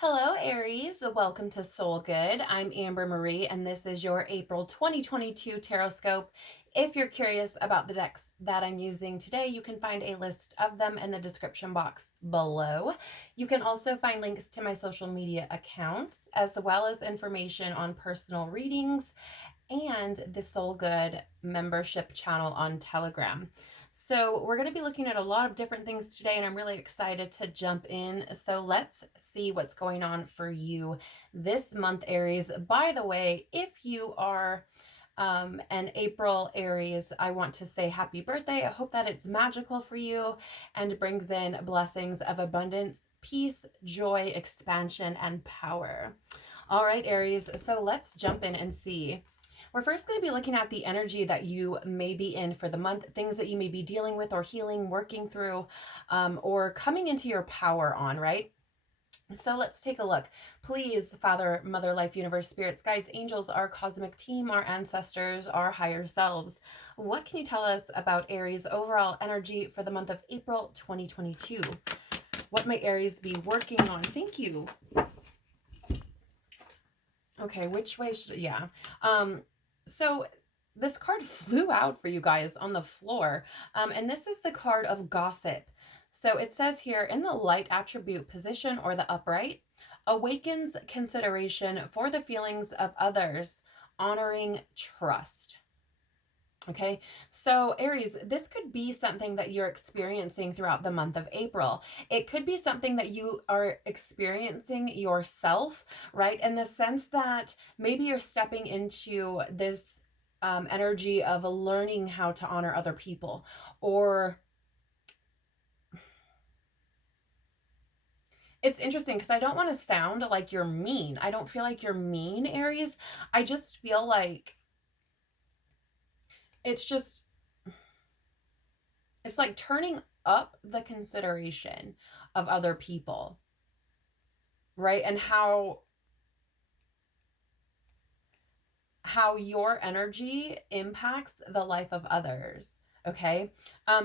Hello, Aries. Welcome to Soul Good. I'm Amber Marie, and this is your April 2022 Tarotscope. If you're curious about the decks that I'm using today, you can find a list of them in the description box below. You can also find links to my social media accounts, as well as information on personal readings and the Soul Good membership channel on Telegram. So we're going to be looking at a lot of different things today, and I'm really excited to jump in. So let's see what's going on for you this month, Aries. By the way, if you are an April Aries, I want to say happy birthday. I hope that it's magical for you and brings in blessings of abundance, peace, joy, expansion, and power. All right, Aries, so let's jump in and see. We're first going to be looking at the energy that you may be in for the month, things that you may be dealing with or healing, working through, or coming into your power on, right? So let's take a look. Please, Father, Mother, Life, Universe, Spirits, Guides, Angels, our cosmic team, our ancestors, our higher selves. What can you tell us about Aries' overall energy for the month of April 2022? What may Aries be working on? Thank you. Okay, which way should, yeah. So this card flew out for you guys on the floor. And this is the card of gossip. So it says here, in the light attribute position or the upright, awakens consideration for the feelings of others, honoring trust. Okay, so Aries, this could be something that you're experiencing throughout the month of April. It could be something that you are experiencing yourself, right? In the sense that maybe you're stepping into this energy of learning how to honor other people, or it's interesting because I don't want to sound like you're mean. I don't feel like you're mean, Aries. I just feel like it's just it's like turning up the consideration of other people, right? And how your energy impacts the life of others. Okay.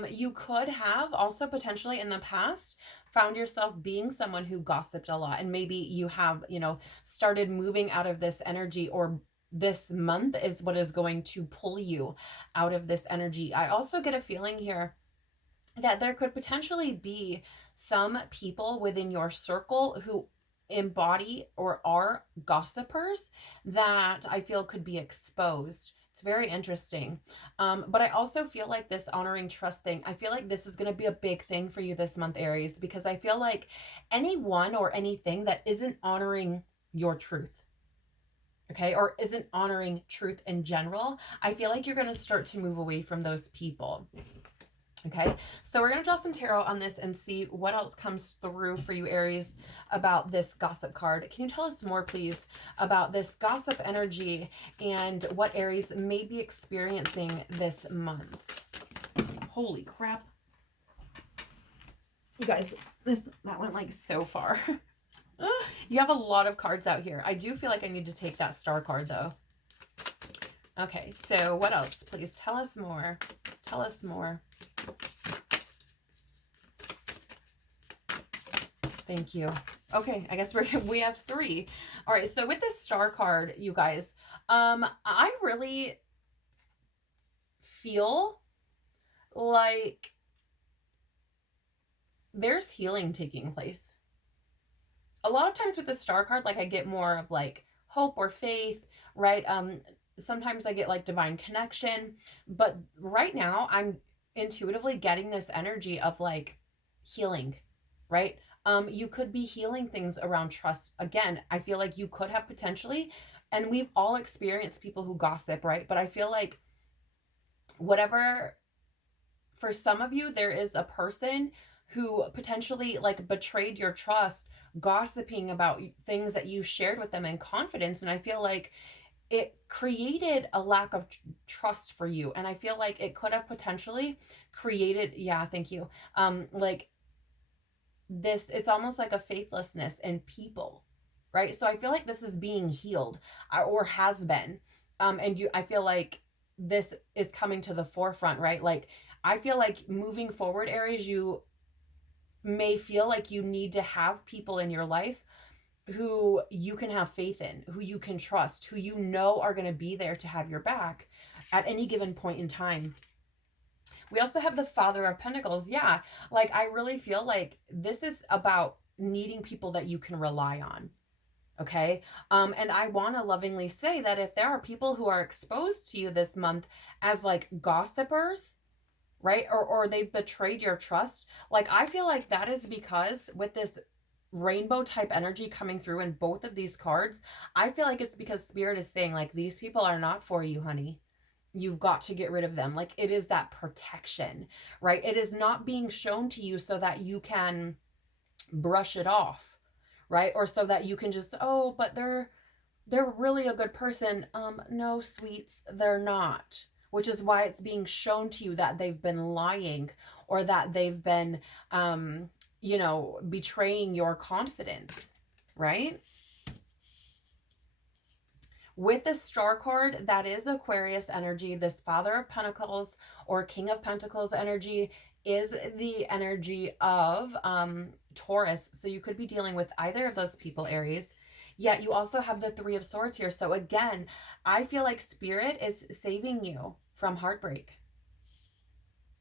You could have also potentially in the past found yourself being someone who gossiped a lot, and maybe you have, started moving out of this energy, or this month is what is going to pull you out of this energy. I also get a feeling here that there could potentially be some people within your circle who embody or are gossipers that I feel could be exposed. It's very interesting. But I also feel like this honoring trust thing, I feel like this is going to be a big thing for you this month, Aries, because I feel like anyone or anything that isn't honoring your truth, okay, or isn't honoring truth in general, I feel like you're going to start to move away from those people. Okay, so we're going to draw some tarot on this and see what else comes through for you, Aries, about this gossip card. Can you tell us more, please, about this gossip energy and what Aries may be experiencing this month? Holy crap. You guys, that went like so far. You have a lot of cards out here. I do feel like I need to take that star card, though. Okay, so what else? Please tell us more. Tell us more. Thank you. Okay, I guess we have three. All right, so with this star card, you guys, I really feel like there's healing taking place. A lot of times with the star card, like I get more of like hope or faith, right? Sometimes I get like divine connection, but right now I'm intuitively getting this energy of like healing, right? You could be healing things around trust. Again, I feel like you could have potentially, and we've all experienced people who gossip, right? But I feel like whatever, for some of you, there is a person who potentially like betrayed your trust, gossiping about things that you shared with them in confidence. And I feel like it created a lack of trust for you. And I feel like it could have potentially created, yeah, thank you. Like this, it's almost like a faithlessness in people, right? So I feel like this is being healed, or has been. I feel like this is coming to the forefront, right? Like I feel like moving forward, Aries, you may feel like you need to have people in your life who you can have faith in, who you can trust, who you know are going to be there to have your back at any given point in time. We also have the Father of Pentacles. Yeah, like I really feel like this is about needing people that you can rely on. Okay. And I want to lovingly say that if there are people who are exposed to you this month as like gossipers, right? Or they've betrayed your trust. Like, I feel like that is because with this rainbow type energy coming through in both of these cards, I feel like it's because Spirit is saying, like, these people are not for you, honey. You've got to get rid of them. Like, it is that protection, right? It is not being shown to you so that you can brush it off, right? Or so that you can just, oh, but they're really a good person. No, sweets, they're not. Which is why it's being shown to you that they've been lying, or that they've been, you know, betraying your confidence, right? With the Star card, that is Aquarius energy. This Father of Pentacles or King of Pentacles energy is the energy of Taurus. So you could be dealing with either of those people, Aries. Yet you also have the Three of Swords here. So again, I feel like Spirit is saving you from heartbreak,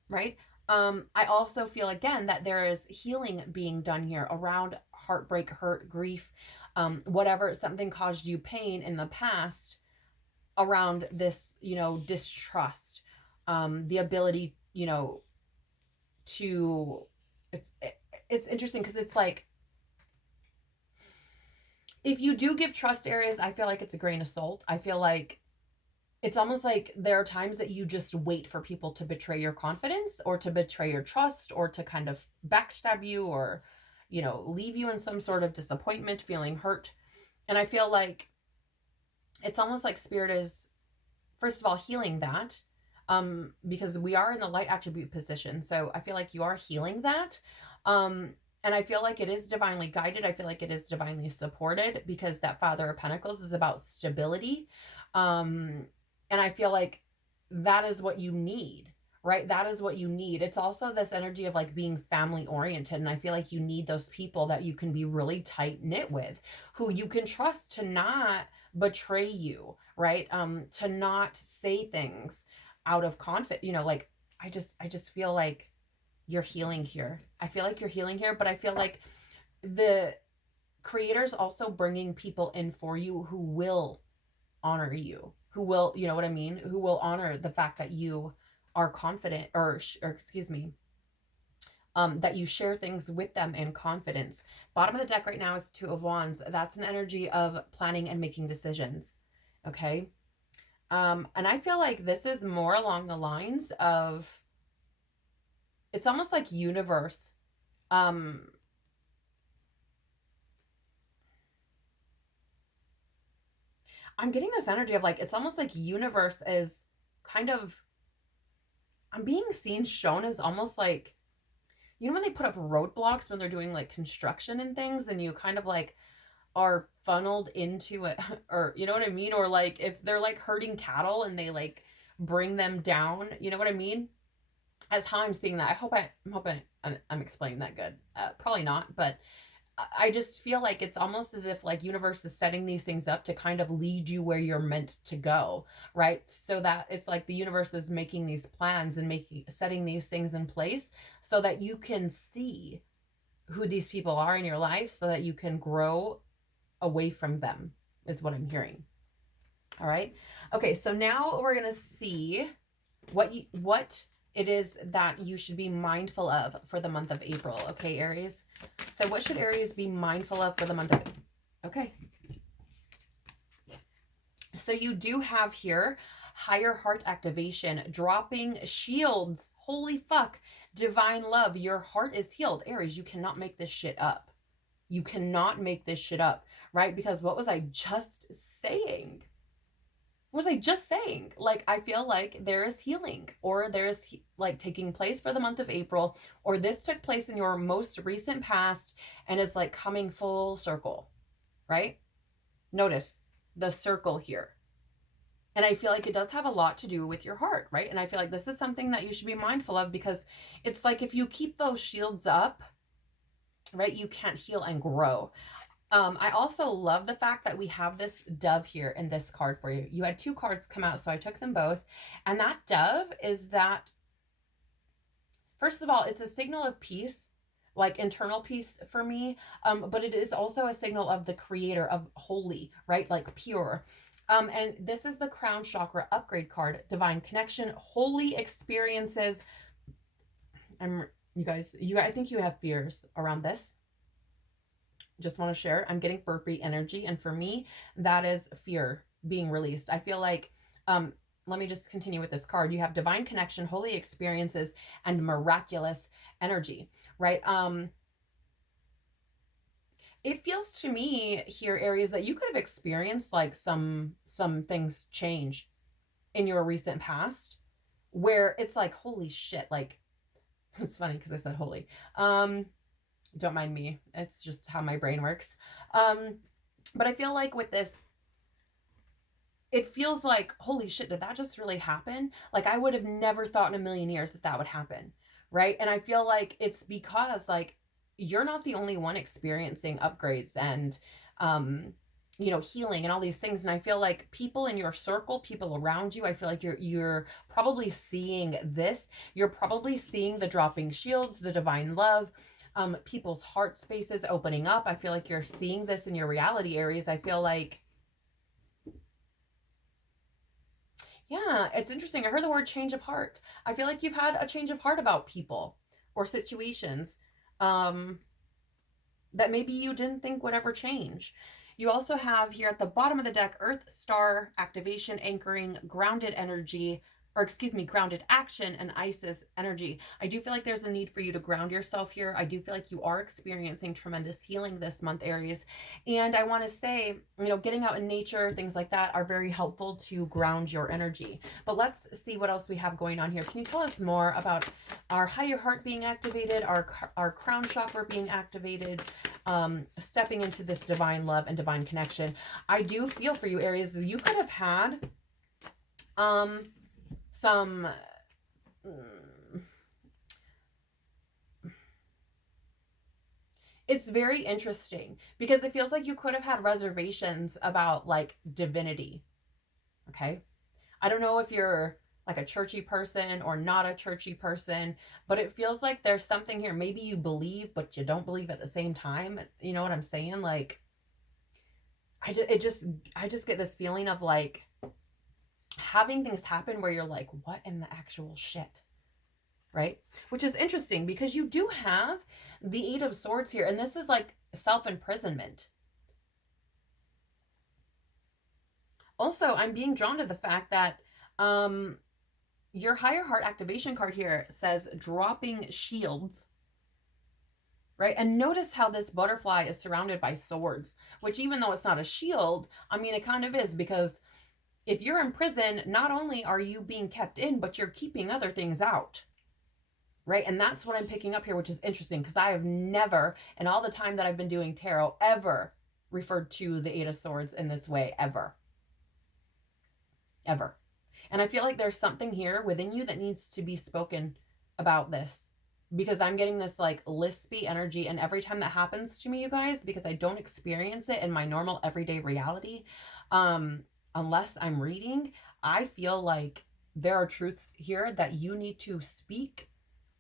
right? I also feel again that there is healing being done here around heartbreak, hurt, grief, whatever, something caused you pain in the past around this, you know, distrust, the ability, you know, to, it's interesting because it's like, if you do give trust, Aries, I feel like it's a grain of salt. I feel like it's almost like there are times that you just wait for people to betray your confidence or to betray your trust or to kind of backstab you or, you know, leave you in some sort of disappointment, feeling hurt. And I feel like it's almost like Spirit is, first of all, healing that, because we are in the light attribute position. So I feel like you are healing that. And I feel like it is divinely guided. I feel like it is divinely supported because that Father of Pentacles is about stability. And I feel like that is what you need, right? That is what you need. It's also this energy of like being family oriented. And I feel like you need those people that you can be really tight knit with, who you can trust to not betray you, right? To not say things out of confidence, you know, like I just feel like you're healing here. I feel like you're healing here, but I feel like the creator's also bringing people in for you who will honor you, who will, you know what I mean, who will honor the fact that you are confident, or excuse me, that you share things with them in confidence. Bottom of the deck right now is Two of Wands. That's an energy of planning and making decisions. Okay. And I feel like this is more along the lines of, it's almost like universe. I'm getting this energy of like, it's almost like universe is kind of, I'm being seen, shown as almost like, you know, when they put up roadblocks when they're doing like construction and things, and you kind of like are funneled into it, or you know what I mean? Or like if they're like herding cattle and they like bring them down, you know what I mean? As how I'm seeing that. I'm hoping I'm explaining that good. Probably not, but I just feel like it's almost as if like universe is setting these things up to kind of lead you where you're meant to go, right? So that it's like the universe is making these plans and setting these things in place so that you can see who these people are in your life, so that you can grow away from them, is what I'm hearing. All right. Okay, so now we're going to see what it is that you should be mindful of for the month of April. Okay, Aries. So what should Aries be mindful of for the month of, okay. So you do have here higher heart activation, dropping shields. Holy fuck. Divine love. Your heart is healed. Aries, you cannot make this shit up. You cannot make this shit up, right? Because what was I just saying? What was I just saying? Like, I feel like there is healing, or there's like taking place for the month of April, or this took place in your most recent past and is like coming full circle, right? Notice the circle here. And I feel like it does have a lot to do with your heart, right? And I feel like this is something that you should be mindful of, because it's like if you keep those shields up, right, you can't heal and grow. I also love the fact that we have this dove here in this card for you. You had 2 cards come out, so I took them both. And that dove is that, first of all, it's a signal of peace, like internal peace for me. But it is also a signal of the creator, of holy, right? Like pure. And this is the crown chakra upgrade card, divine connection, holy experiences. You guys, I think you have fears around this. Just want to share, I'm getting burpee energy, and for me that is fear being released. I feel like let me just continue with this card. You have divine connection, holy experiences, and miraculous energy, right? It feels to me here, Aries, that you could have experienced like some things change in your recent past where it's like, holy shit, like, it's funny because I said holy. Don't mind me. It's just how my brain works. But I feel like with this, it feels like, holy shit, did that just really happen? Like, I would have never thought in a million years that that would happen, right? And I feel like it's because, like, you're not the only one experiencing upgrades and, you know, healing and all these things. And I feel like people in your circle, people around you, I feel like you're probably seeing this. You're probably seeing the dropping shields, the divine love, people's heart spaces opening up. I feel like you're seeing this in your reality, Aries. I feel like, yeah, it's interesting. I heard the word change of heart. I feel like you've had a change of heart about people or situations that maybe you didn't think would ever change. You also have here at the bottom of the deck, Earth Star, activation, anchoring, grounded energy, or excuse me, grounded action, and Isis energy. I do feel like there's a need for you to ground yourself here. I do feel like you are experiencing tremendous healing this month, Aries. And I want to say, you know, getting out in nature, things like that are very helpful to ground your energy. But let's see what else we have going on here. Can you tell us more about our higher heart being activated, our crown chakra being activated, stepping into this divine love and divine connection? I do feel for you, Aries, you could have had some it's very interesting because it feels like you could have had reservations about like divinity. Okay, I don't know if you're like a churchy person or not a churchy person, but it feels like there's something here. Maybe you believe but you don't believe at the same time. You know what I'm saying? Like, I just get this feeling of like having things happen where you're like, what in the actual shit? Right? Which is interesting because you do have the 8 of Swords here, and this is like self-imprisonment. Also, I'm being drawn to the fact that your higher heart activation card here says dropping shields, right? And notice how this butterfly is surrounded by swords, which even though it's not a shield, I mean, it kind of is, because if you're in prison, not only are you being kept in, but you're keeping other things out. Right? And that's what I'm picking up here, which is interesting because I have never, in all the time that I've been doing tarot, ever referred to the 8 of Swords in this way, ever. Ever. And I feel like there's something here within you that needs to be spoken about this, because I'm getting this like lispy energy. And every time that happens to me, you guys, because I don't experience it in my normal everyday reality, unless I'm reading, I feel like there are truths here that you need to speak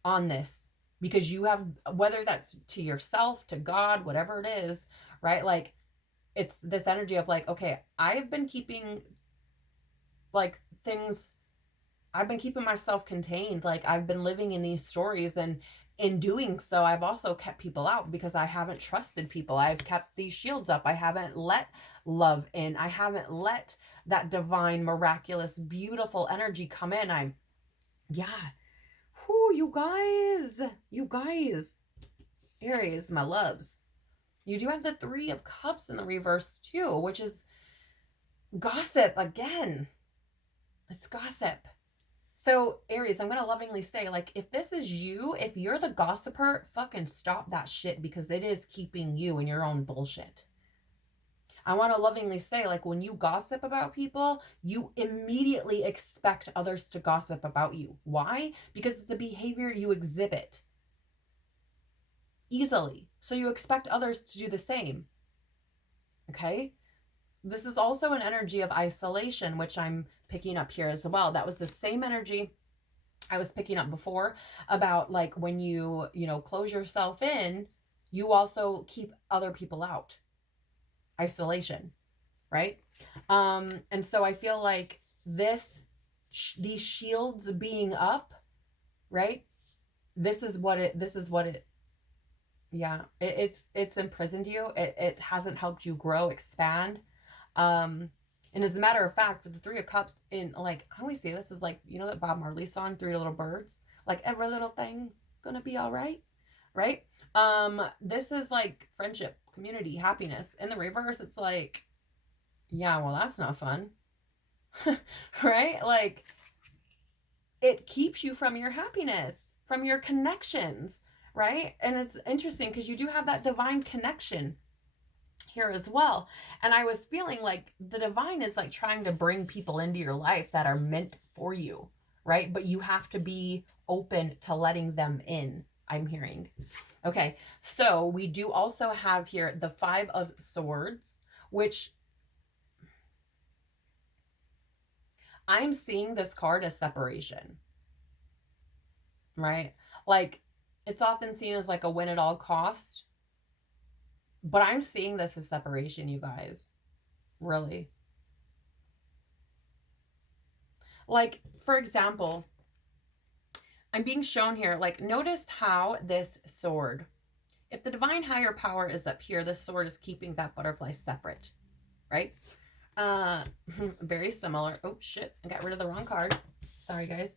on this, because you have, whether that's to yourself, to God, whatever it is, right? Like, it's this energy of like, okay, I've been keeping like things, I've been keeping myself contained. Like, I've been living in these stories, and in doing so, I've also kept people out because I haven't trusted people. I've kept these shields up. I haven't let love in. I haven't let that divine, miraculous, beautiful energy come in. Yeah. Whoo, you guys, Aries, my loves. You do have the 3 of Cups in the reverse too, which is gossip again. It's gossip. So Aries, I'm going to lovingly say, like, if this is you, if you're the gossiper, fucking stop that shit, because it is keeping you in your own bullshit. I want to lovingly say, like, when you gossip about people, you immediately expect others to gossip about you. Why? Because it's a behavior you exhibit easily. So you expect others to do the same. Okay. This is also an energy of isolation, which I'm picking up here as well. That was the same energy I was picking up before about like when you close yourself in, you also keep other people out. Isolation, right? And so I feel like these shields being up, right? This is what it yeah, it's imprisoned you. It hasn't helped you grow, expand. Um, and as a matter of fact, for the Three of Cups in like I always say this is like, you know that Bob Marley song, Three Little Birds? Like every little thing gonna be all right, right? This is like friendship, community, happiness. In the reverse, it's like, yeah, well, that's not fun. Right? Like it keeps you from your happiness, from your connections, right? And it's interesting because you do have that divine connection here as well. And I was feeling like the divine is like trying to bring people into your life that are meant for you, right? But you have to be open to letting them in, I'm hearing. Okay, so we do also have here the Five of Swords, which I'm seeing this card as separation, right? Like it's often seen as like a win at all cost, but I'm seeing this as separation, you guys. Really. Like, for example, I'm being shown here, like, notice how this sword, if the divine higher power is up here, this sword is keeping that butterfly separate, right? Uh, very similar. Oh, shit. I got rid of the wrong card. Sorry, guys.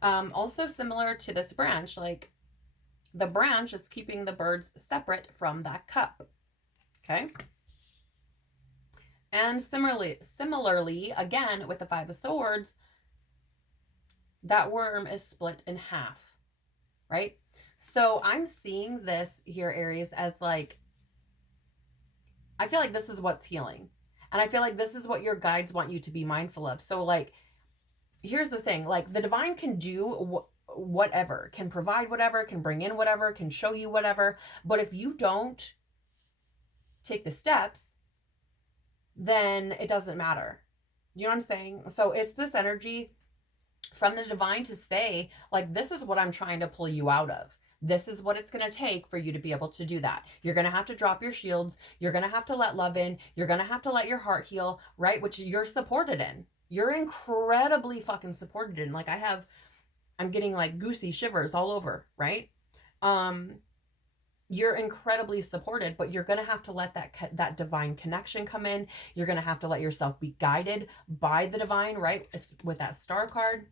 Also similar to this branch, like, the branch is keeping the birds separate from that cup, okay? And similarly, again, with the Five of Swords, that worm is split in half, right? So I'm seeing this here, Aries, as like, I feel like this is what's healing. And I feel like this is what your guides want you to be mindful of. So, like, here's the thing, like, the divine can do whatever, can provide whatever, can bring in whatever, can show you whatever. But if you don't take the steps, then it doesn't matter. You know what I'm saying? So it's this energy from the divine to say, like, this is what I'm trying to pull you out of. This is what it's going to take for you to be able to do that. You're going to have to drop your shields. You're going to have to let love in. You're going to have to let your heart heal, right? Which you're supported in. You're incredibly fucking supported in. Like I'm getting like goosey shivers all over, right? You're incredibly supported, but you're going to have to let that divine connection come in. You're going to have to let yourself be guided by the divine, right? With that star card,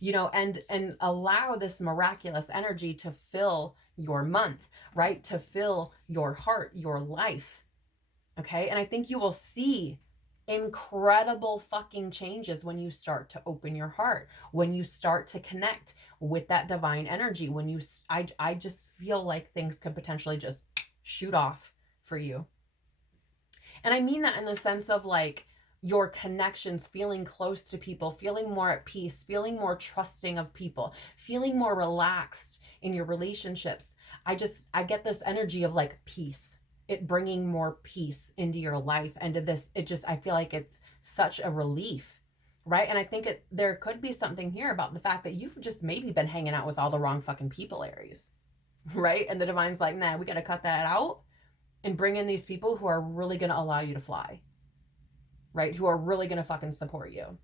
and allow this miraculous energy to fill your month, right? To fill your heart, your life. Okay. And I think you will see incredible fucking changes when you start to open your heart, when you start to connect with that divine energy, I just feel like things could potentially just shoot off for you. And I mean that in the sense of like your connections, feeling close to people, feeling more at peace, feeling more trusting of people, feeling more relaxed in your relationships. I get this energy of like peace, it bringing more peace into your life. And to this, I feel like it's such a relief, right? And I think there could be something here about the fact that you've just maybe been hanging out with all the wrong fucking people, Aries, right? And the divine's like, nah, we got to cut that out and bring in these people who are really going to allow you to fly, right? Who are really going to fucking support you.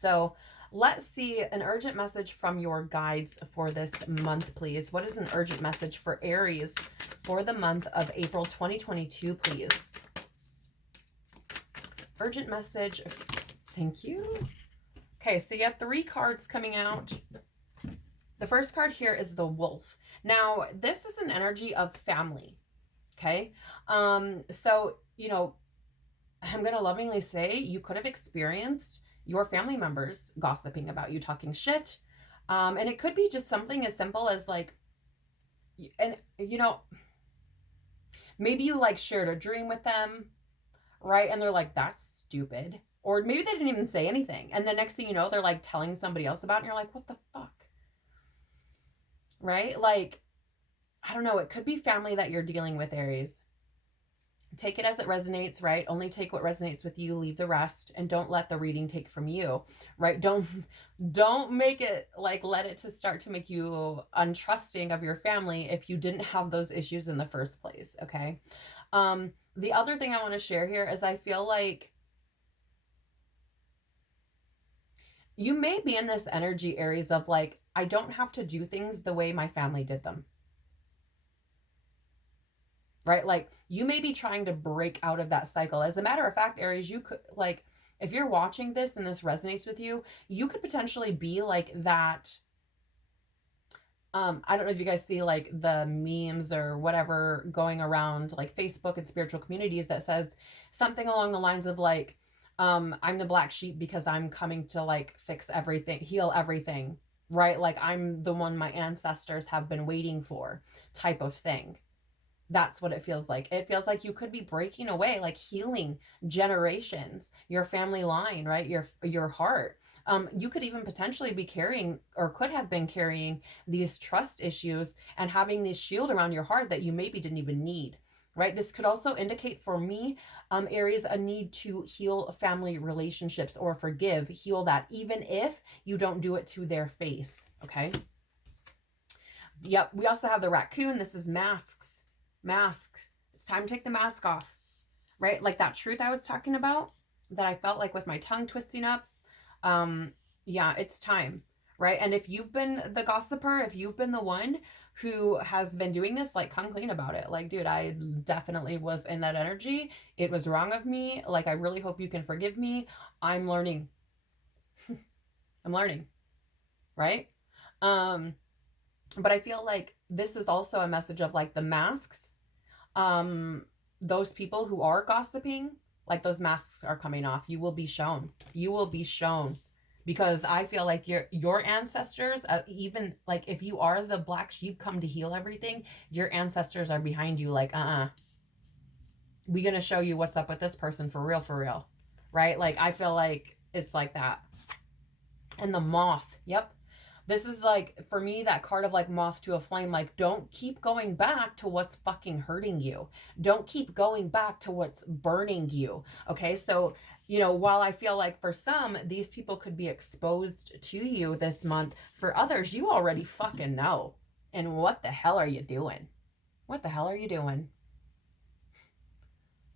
So let's see an urgent message from your guides for this month, please. What is an urgent message for Aries for the month of April 2022, please? Urgent message. Thank you. Okay, so you have 3 cards coming out. The first card here is the Wolf. Now, this is an energy of family. Okay. So, I'm going to lovingly say you could have experienced your family members gossiping about you, talking shit. And it could be just something as simple as like, and maybe you like shared a dream with them, right? And they're like, that's stupid. Or maybe they didn't even say anything. And the next thing you know, they're like telling somebody else about it. And you're like, what the fuck? Right? Like, I don't know. It could be family that you're dealing with, Aries. take it as it resonates, right? Only take what resonates with you, leave the rest, and don't let the reading take from you, right? Don't make it like, let it to start to make you untrusting of your family if you didn't have those issues in the first place, okay? The other thing I want to share here is I feel like you may be in this energy, Aries, of like, I don't have to do things the way my family did them. Right? Like, you may be trying to break out of that cycle. As a matter of fact, Aries, you could, like, if you're watching this and this resonates with you, you could potentially be like that. I don't know if you guys see like the memes or whatever going around like Facebook and spiritual communities that says something along the lines of like, I'm the black sheep because I'm coming to like fix everything, heal everything, right? Like, I'm the one my ancestors have been waiting for, type of thing. That's what it feels like. It feels like you could be breaking away, like healing generations, your family line, right? Your heart. You could even potentially be carrying, or could have been carrying, these trust issues and having this shield around your heart that you maybe didn't even need, right? This could also indicate for me, Aries, a need to heal family relationships or forgive, heal that, even if you don't do it to their face, okay? Yep, we also have the raccoon. This is masks. It's time to take the mask off, right? Like that truth I was talking about that I felt like with my tongue twisting up. Yeah, it's time, right? And if you've been the gossiper, if you've been the one who has been doing this, like, come clean about it. Like, dude, I definitely was in that energy. It was wrong of me. Like, I really hope you can forgive me. I'm learning. I'm learning, right? But I feel like this is also a message of like the masks. Those people who are gossiping, like, those masks are coming off. You will be shown. You will be shown. Because I feel like your ancestors, even like if you are the black sheep come to heal everything, your ancestors are behind you like, we gonna show you what's up with this person for real, right? Like, I feel like it's like that. And the moth, yep. This is like, for me, that card of like moth to a flame. Like, don't keep going back to what's fucking hurting you. Don't keep going back to what's burning you. Okay, so, you know, while I feel like for some, these people could be exposed to you this month, for others, you already fucking know. And what the hell are you doing? What the hell are you doing?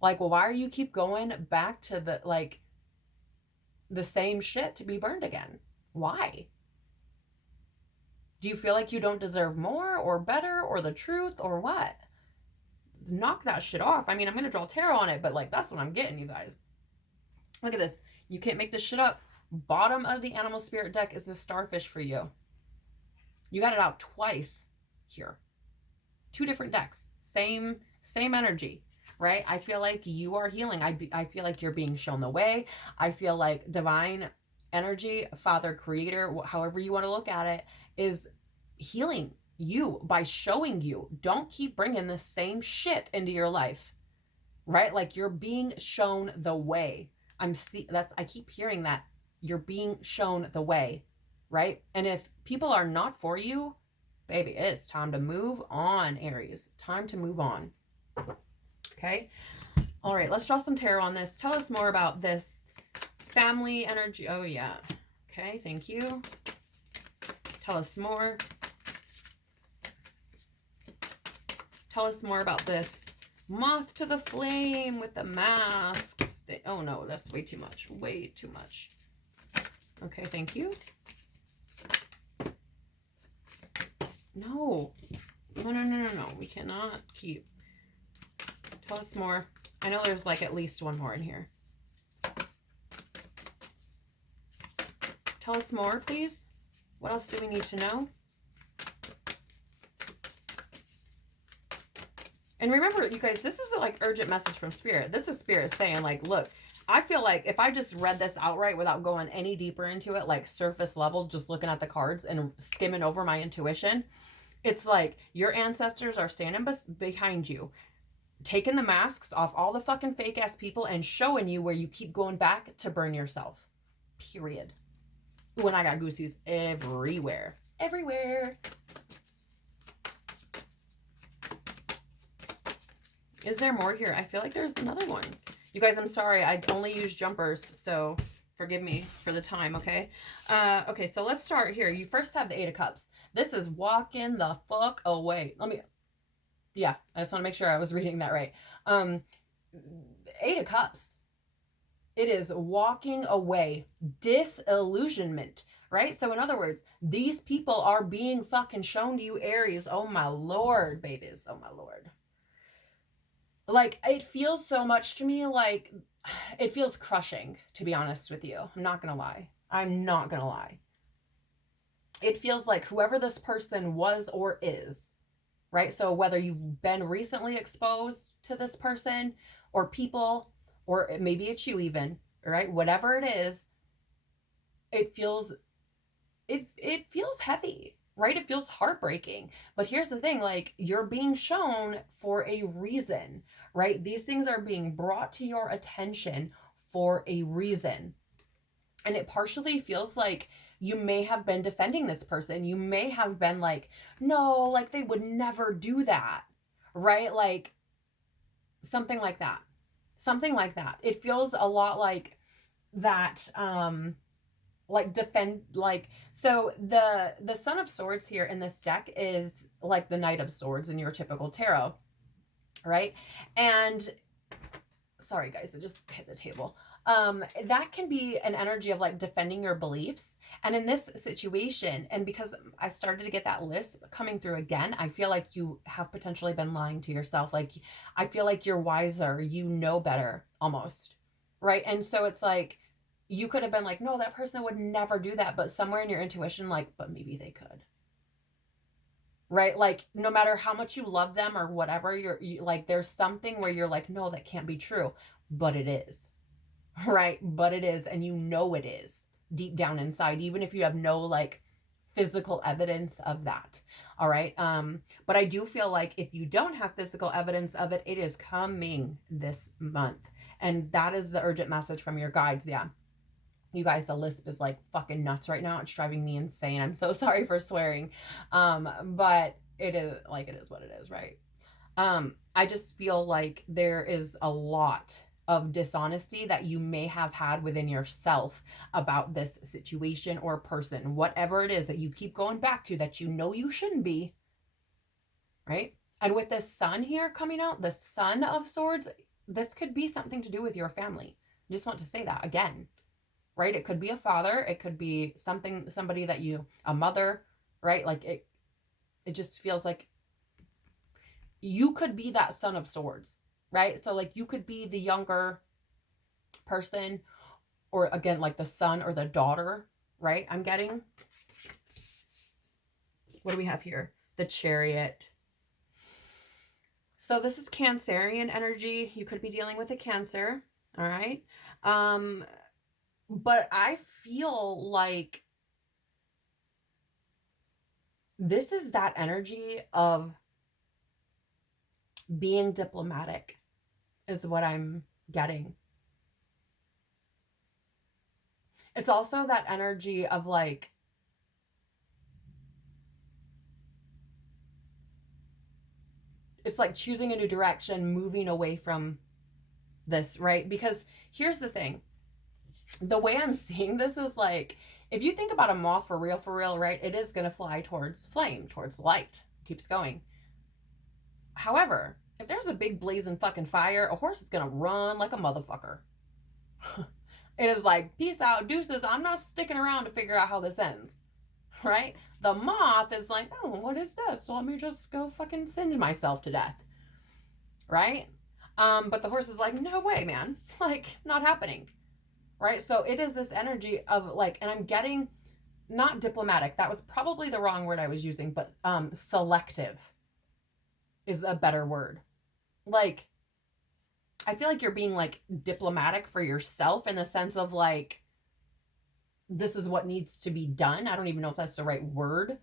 Like, well, why are you keep going back to the, like, the same shit to be burned again? Why? Do you feel like you don't deserve more or better or the truth or what? Knock that shit off. I mean, I'm going to draw tarot on it, but like, that's what I'm getting, you guys. Look at this. You can't make this shit up. Bottom of the animal spirit deck is the starfish for you. You got it out twice here. Two different decks. Same energy, right? I feel like you are healing. I feel like you're being shown the way. I feel like divine energy, Father, Creator, however you want to look at it, is healing you by showing you. Don't keep bringing the same shit into your life, right? Like, you're being shown the way. I keep hearing that. You're being shown the way, right? And if people are not for you, baby, it's time to move on, Aries. Time to move on. Okay? All right, let's draw some tarot on this. Tell us more about this family energy. Oh, yeah. Okay, thank you. Tell us more. Tell us more about this moth to the flame with the masks. Oh, no, that's way too much. Way too much. Okay, thank you. No. No. We cannot keep. Tell us more. I know there's like at least one more in here. Tell us more, please. What else do we need to know? And remember, you guys, this is a like urgent message from Spirit. This is Spirit saying like, look, I feel like if I just read this outright without going any deeper into it, like surface level, just looking at the cards and skimming over my intuition, it's like your ancestors are standing behind you, taking the masks off all the fucking fake ass people and showing you where you keep going back to burn yourself. Period. When I got goosies everywhere. Everywhere. Is there more here? I feel like there's another one. You guys, I'm sorry. I only use jumpers, so forgive me for the time, okay? Okay, so let's start here. You first have the Eight of Cups. This is walking the fuck away. Yeah, I just want to make sure I was reading that right. Eight of Cups. It is walking away, disillusionment, right? So in other words, these people are being fucking shown to you, Aries. Oh my Lord, babies. Oh my Lord. Like, it feels so much to me like it feels crushing, to be honest with you. I'm not gonna lie. I'm not gonna lie. It feels like whoever this person was or is, right? So whether you've been recently exposed to this person or people, or maybe it's you even, right? Whatever it is, it feels heavy, right? It feels heartbreaking. But here's the thing, like, you're being shown for a reason, right? These things are being brought to your attention for a reason. And it partially feels like you may have been defending this person. You may have been like, no, like they would never do that, right? Like something like that. Something like that. It feels a lot like that, like defend, like, so the Son of Swords here in this deck is like the Knight of Swords in your typical tarot, right? And sorry guys, I just hit the table. That can be an energy of like defending your beliefs. And in this situation, and because I started to get that list coming through again, I feel like you have potentially been lying to yourself. Like, I feel like you're wiser, you know better almost, right? And so it's like, you could have been like, no, that person would never do that. But somewhere in your intuition, like, but maybe they could. Right? Like, no matter how much you love them or whatever, you like, there's something where you're like, no, that can't be true. But it is. Right? But it is. And you know it is deep down inside, even if you have no like physical evidence of that. All right. But I do feel like if you don't have physical evidence of it, it is coming this month. And that is the urgent message from your guides. Yeah. You guys, the lisp is like fucking nuts right now. It's driving me insane. I'm so sorry for swearing. But it is like, it is what it is, right? I just feel like there is a lot of dishonesty that you may have had within yourself about this situation or person, whatever it is that you keep going back to that you know you shouldn't be, right? And with the Sun here coming out, the Son of Swords, this could be something to do with your family. I just want to say that again, right? It could be a father, it could be somebody that you, a mother, right? Like it just feels like you could be that Son of Swords, right? So like you could be the younger person, or again, like the son or the daughter, right? I'm getting, what do we have here? The Chariot. So this is Cancerian energy. You could be dealing with a Cancer, all right? But I feel like this is that energy of being diplomatic is what I'm getting. It's also that energy of like, it's like choosing a new direction, moving away from this, right? Because here's the thing. The way I'm seeing this is like, if you think about a moth for real, right? It is going to fly towards flame, towards light. Keeps going. However, if there's a big blazing fucking fire, a horse is going to run like a motherfucker. It is like, peace out, deuces. I'm not sticking around to figure out how this ends. Right? The moth is like, oh, what is this? Let me just go fucking singe myself to death. Right? But the horse is like, no way, man. Like, not happening. Right? So it is this energy of like, and I'm getting, not diplomatic. That was probably the wrong word I was using, but selective is a better word. Like, I feel like you're being like diplomatic for yourself in the sense of like, this is what needs to be done. I don't even know if that's the right word.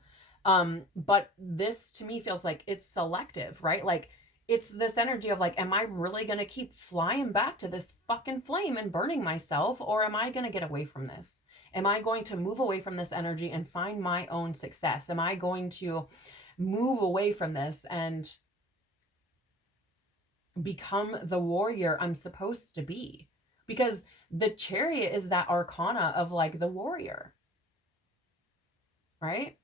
But this to me feels like it's selective, right? Like it's this energy of like, am I really going to keep flying back to this fucking flame and burning myself? Or am I going to get away from this? Am I going to move away from this energy and find my own success? Am I going to move away from this and become the warrior I'm supposed to be. Because the Chariot is that arcana of like the warrior, right?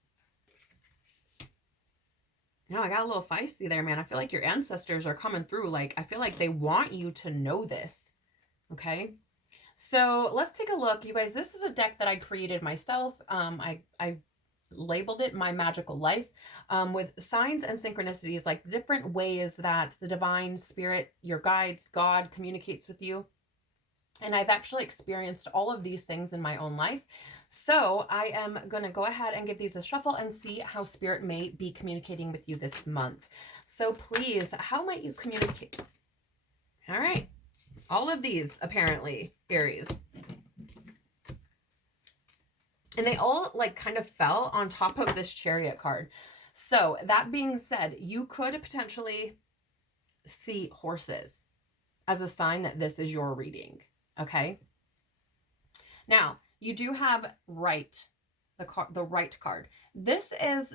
No, I got a little feisty there, man. I feel like your ancestors are coming through. Like, I feel like they want you to know this, okay? So let's take a look. You guys, this is a deck that I created myself. I labeled it My Magical Life, with signs and synchronicities, like different ways that the divine spirit, your guides, God communicates with you. And I've actually experienced all of these things in my own life. So I am going to go ahead and give these a shuffle and see how spirit may be communicating with you this month. So please, how might you communicate? All right. All of these, apparently, Aries. And they all like kind of fell on top of this Chariot card. So that being said, you could potentially see horses as a sign that this is your reading. Okay. Now, you do have right, the right card. This is,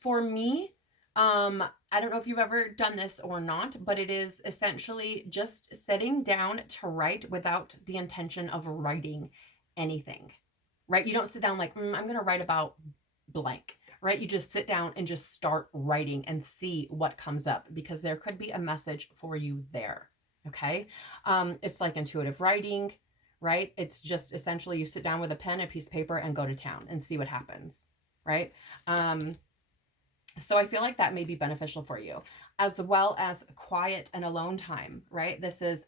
for me, I don't know if you've ever done this or not, but it is essentially just sitting down to write without the intention of writing anything, right? You don't sit down like, I'm going to write about blank, right? You just sit down and just start writing and see what comes up, because there could be a message for you there. Okay. It's like intuitive writing, right? It's just essentially you sit down with a pen, a piece of paper, and go to town and see what happens, right? So I feel like that may be beneficial for you, as well as quiet and alone time, right? This is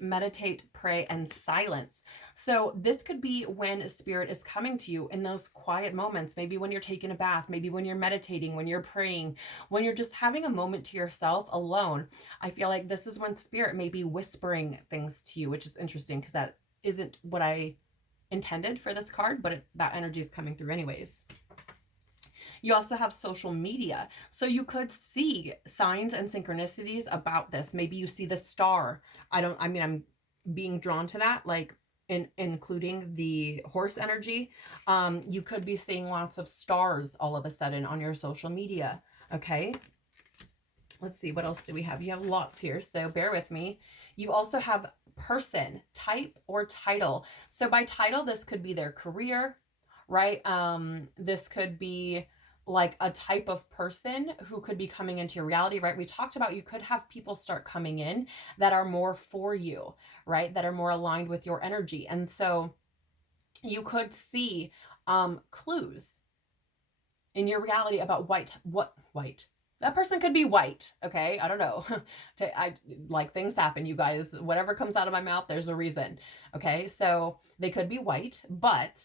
meditate, pray, and silence. So this could be when spirit is coming to you in those quiet moments, maybe when you're taking a bath, maybe when you're meditating, when you're praying, when you're just having a moment to yourself alone. I feel like this is when spirit may be whispering things to you, which is interesting because that isn't what I intended for this card, but that energy is coming through anyways. You also have social media. So you could see signs and synchronicities about this. Maybe you see the star. I'm being drawn to that, like including the horse energy. You could be seeing lots of stars all of a sudden on your social media. Okay. Let's see, what else do we have? You have lots here, so bear with me. You also have person, type, or title. So by title, this could be their career, right? This could be like a type of person who could be coming into your reality, right? We talked about you could have people start coming in that are more for you, right? That are more aligned with your energy. And so you could see clues in your reality about white. That person could be white, okay? I don't know. Like things happen, you guys. Whatever comes out of my mouth, there's a reason, okay? So they could be white, but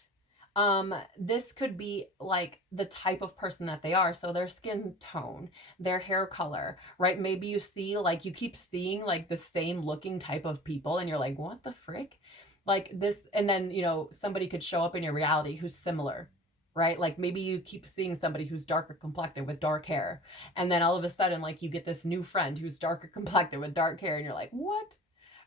this could be like the type of person that they are. So their skin tone, their hair color, right? Maybe you see, like, you keep seeing like the same looking type of people and you're like, what the frick? Like this, and then, you know, somebody could show up in your reality who's similar, right? Like maybe you keep seeing somebody who's darker complected with dark hair. And then all of a sudden, like, you get this new friend who's darker complected with dark hair and you're like, what?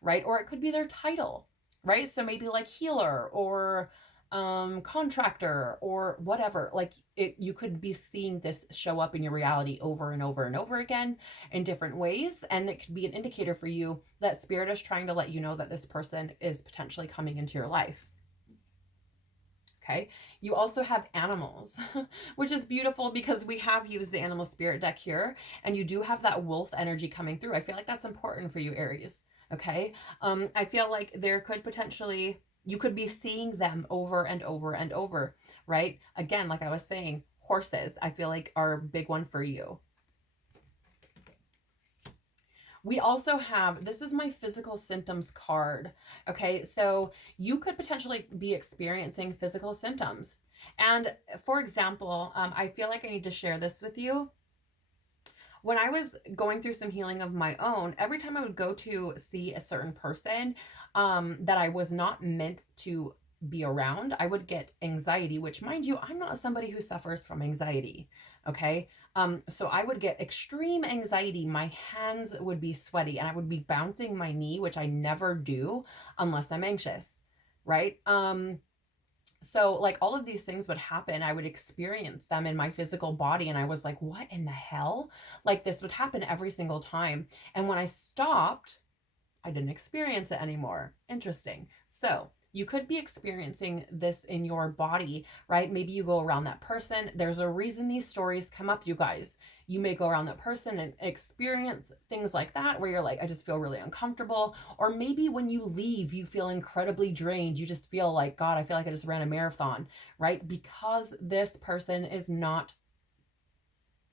Right? Or it could be their title, right? So maybe like healer or contractor or whatever. Like you could be seeing this show up in your reality over and over and over again in different ways. And it could be an indicator for you that spirit is trying to let you know that this person is potentially coming into your life. Okay. You also have animals, which is beautiful because we have used the animal spirit deck here, and you do have that wolf energy coming through. I feel like that's important for you, Aries. Okay. I feel like there could potentially, you could be seeing them over and over and over, right? Again, like I was saying, horses, I feel like are a big one for you. We also have, this is my physical symptoms card. Okay, so you could potentially be experiencing physical symptoms. And for example, I feel like I need to share this with you. When I was going through some healing of my own, every time I would go to see a certain person that I was not meant to be around, I would get anxiety, which, mind you, I'm not somebody who suffers from anxiety. Okay. So I would get extreme anxiety. My hands would be sweaty and I would be bouncing my knee, which I never do unless I'm anxious. Right. So like all of these things would happen. I would experience them in my physical body. And I was like, what in the hell? Like this would happen every single time. And when I stopped, I didn't experience it anymore. Interesting. So you could be experiencing this in your body, right? Maybe you go around that person. There's a reason these stories come up, you guys. You may go around that person and experience things like that where you're like, I just feel really uncomfortable. Or maybe when you leave, you feel incredibly drained. You just feel like, God, I feel like I just ran a marathon, right? Because this person is not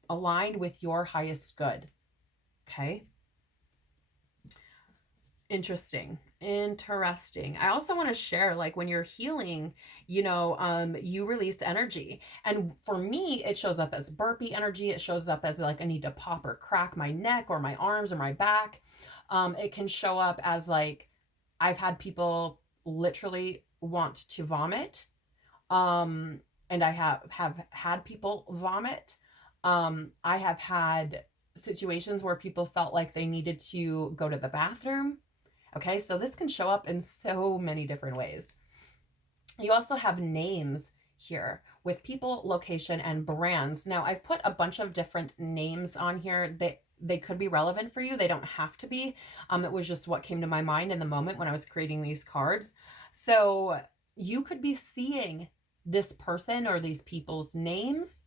aligned with your highest good. Okay. Interesting. I also want to share, like, when you're healing, you release energy. And for me, it shows up as burpee energy. It shows up as like I need to pop or crack my neck or my arms or my back. It can show up as like I've had people literally want to vomit. And I have had people vomit. I have had situations where people felt like they needed to go to the bathroom. Okay, so this can show up in so many different ways. You also have names here with people, location, and brands. Now, I've put a bunch of different names on here. They could be relevant for you. They don't have to be. It was just what came to my mind in the moment when I was creating these cards. So you could be seeing this person or these people's names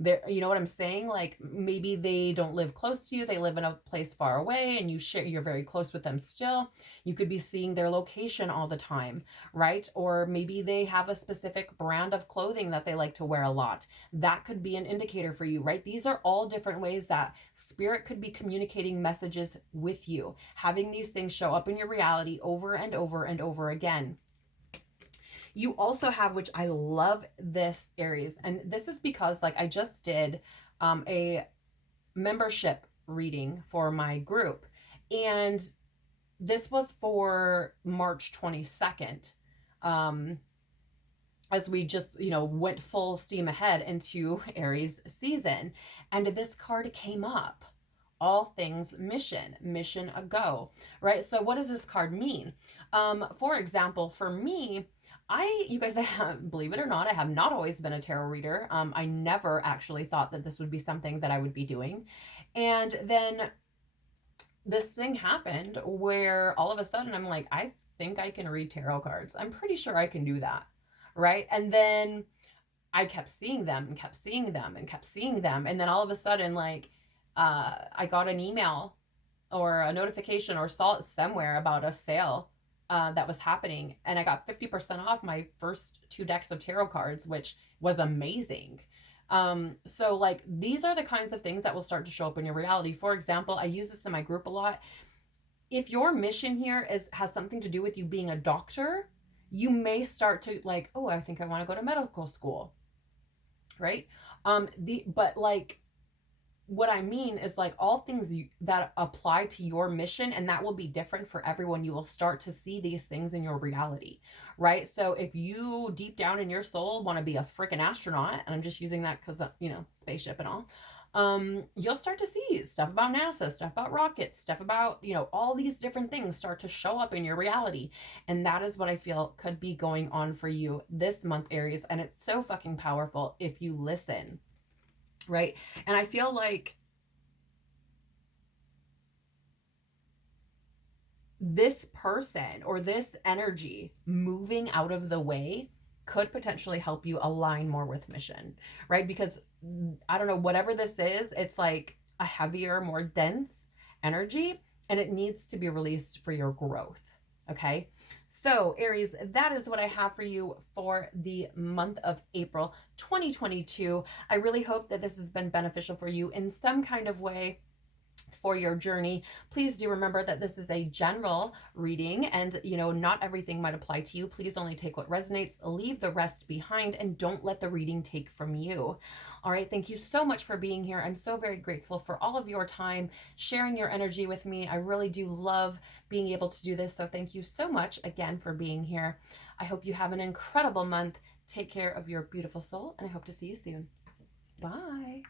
there. You know what I'm saying? Like maybe they don't live close to you, they live in a place far away, and you're very close with them still. You could be seeing their location all the time, right? Or maybe they have a specific brand of clothing that they like to wear a lot. That could be an indicator for you, right? These are all different ways that spirit could be communicating messages with you, having these things show up in your reality over and over and over again. You also have, which I love this, Aries, and this is because like I just did a membership reading for my group, and this was for March 22nd, as we just, went full steam ahead into Aries season, and this card came up. All things mission a go, right? So what does this card mean? For example, for me, you guys, believe it or not, I have not always been a tarot reader. I never actually thought that this would be something that I would be doing. And then this thing happened where all of a sudden I'm like, I think I can read tarot cards. I'm pretty sure I can do that, right? And then I kept seeing them and kept seeing them and kept seeing them. And then all of a sudden, like, I got an email or a notification or saw it somewhere about a sale that was happening, and I got 50% off my first 2 decks of tarot cards, which was amazing. So like these are the kinds of things that will start to show up in your reality. For example, I use this in my group a lot. If your mission here has something to do with you being a doctor, you may start to like, oh, I think I want to go to medical school, right? But like what I mean is like all things that apply to your mission, and that will be different for everyone. You will start to see these things in your reality, right? So if you deep down in your soul want to be a freaking astronaut, and I'm just using that because, spaceship and all, you'll start to see stuff about NASA, stuff about rockets, stuff about, all these different things start to show up in your reality. And that is what I feel could be going on for you this month, Aries. And it's so fucking powerful if you listen. Right. And I feel like this person or this energy moving out of the way could potentially help you align more with mission, right? Because I don't know, whatever this is, it's like a heavier, more dense energy, and it needs to be released for your growth. Okay. So Aries, that is what I have for you for the month of April 2022. I really hope that this has been beneficial for you in some kind of way for your journey. Please do remember that this is a general reading, and not everything might apply to you. Please only take what resonates, leave the rest behind, and don't let the reading take from you. All right, thank you so much for being here. I'm so very grateful for all of your time, sharing your energy with me. I really do love being able to do this, so thank you so much again for being here. I hope you have an incredible month. Take care of your beautiful soul, and I hope to see you soon. Bye.